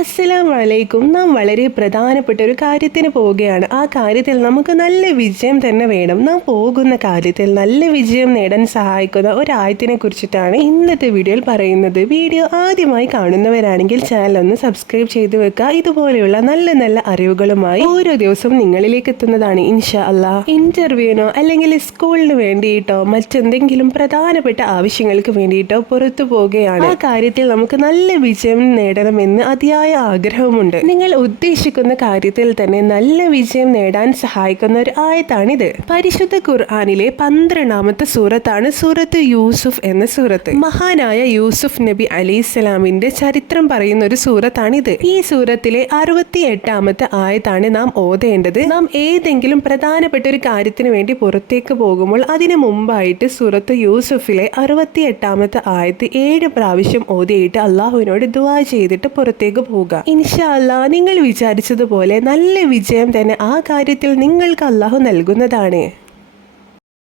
അസ്സലാം വലൈക്കും നാം വളരെ പ്രധാനപ്പെട്ട ഒരു കാര്യത്തിന് പോവുകയാണ്. ആ കാര്യത്തിൽ നമുക്ക് നല്ല വിജയം തന്നെ വേണം. നാം പോകുന്ന കാര്യത്തിൽ നല്ല വിജയം നേടാൻ സഹായിക്കുന്ന ഒരു ആയത്തിനെ കുറിച്ചിട്ടാണ് ഇന്നത്തെ വീഡിയോയിൽ പറയുന്നത്. വീഡിയോ ആദ്യമായി കാണുന്നവരാണെങ്കിൽ ചാനൽ ഒന്ന് സബ്സ്ക്രൈബ് ചെയ്ത് വെക്കുക. ഇതുപോലെയുള്ള നല്ല നല്ല അറിവുകളുമായി ഓരോ ദിവസവും നിങ്ങളിലേക്ക് എത്തുന്നതാണ് ഇൻഷാ അല്ലാ ഇന്റർവ്യൂവിനോ അല്ലെങ്കിൽ സ്കൂളിന് വേണ്ടിയിട്ടോ മറ്റെന്തെങ്കിലും പ്രധാനപ്പെട്ട ആവശ്യങ്ങൾക്ക് വേണ്ടിയിട്ടോ പുറത്തു പോവുകയാണ്. ആ കാര്യത്തിൽ നമുക്ക് നല്ല വിജയം നേടണമെന്ന് അതിയായ ആഗ്രഹമുണ്ട് നിങ്ങൾ ഉദ്ദേശിക്കുന്ന കാര്യത്തിൽ തന്നെ നല്ല വിജയം നേടാൻ സഹായിക്കുന്ന ഒരു ആയത്താണിത്. പരിശുദ്ധ ഖുർആാനിലെ പന്ത്രണ്ടാമത്തെ സൂറത്താണ് സൂറത്ത് യൂസുഫ് എന്ന സൂറത്ത്. മഹാനായ യൂസുഫ് നബി അലി അലൈഹിസ്സലാമിന്റെ ചരിത്രം പറയുന്ന ഒരു സൂറത്താണിത്. ഈ സൂറത്തിലെ അറുപത്തി എട്ടാമത്തെ ആയത്താണ് നാം ഓതേണ്ടത്. നാം ഏതെങ്കിലും പ്രധാനപ്പെട്ട ഒരു കാര്യത്തിന് വേണ്ടി പുറത്തേക്ക് പോകുമ്പോൾ അതിനു മുമ്പായിട്ട് സൂറത്ത് യൂസുഫിലെ അറുപത്തി എട്ടാമത്തെ ആയത്ത് ഏഴ് പ്രാവശ്യം ഓതിയിട്ട് അള്ളാഹുവിനോട് ദുവാ ചെയ്തിട്ട് പുറത്തേക്ക് പോവുക ഇൻഷാ അല്ലാ നിങ്ങൾ വിചാരിച്ചതുപോലെ നല്ല വിജയം തന്നെ ആ കാര്യത്തിൽ നിങ്ങൾക്ക് അള്ളാഹു നൽകുന്നതാണ്.